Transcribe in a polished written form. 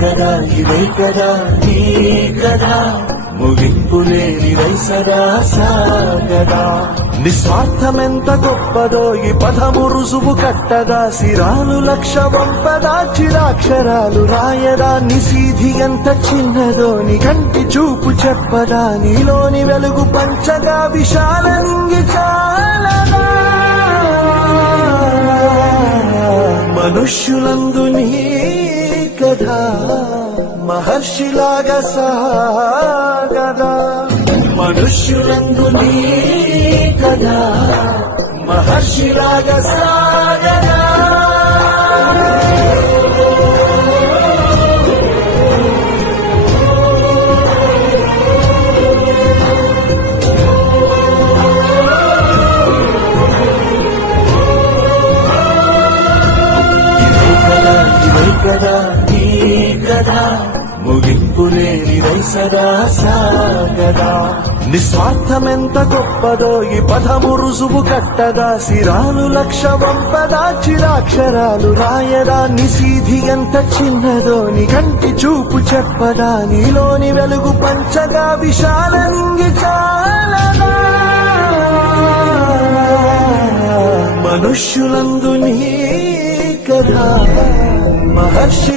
కదా ఇదే కదా నీ కదా ముగింపులేని వైసరా సాగదా నిస్వార్థమెంత గొప్పదో ఈ పదము రుజువు కట్టదా సిరాలు లక్ష వంపదా చిరాక్షరాలు రాయదా నిసీధి ఎంత చిన్నదో నీ కంటి చూపు చెప్పదా నీలోని వెలుగు పంచగా విశాల నింగి చాలదా మనుష్యులందు నీ కథ మహర్షిలాగా సాగదా మనుష్యులందు నీ కథ మహర్షిలాగా సాగదా కదా నీ కదా ముగింపులేని వైసరా సాగదా నిస్వార్థమెంత గొప్పదో ఈ పదము రుజువు కట్టదా సిరాలు లక్ష వంపదా చిరాక్షరాలు రాయదా నిసీధి ఎంత చిన్నదో నీ కంటి చూపు చెప్పదా నీలోని వెలుగు పంచగా విశాల నింగి చాలదా మనుష్యులందు నీ కథ మహర్షి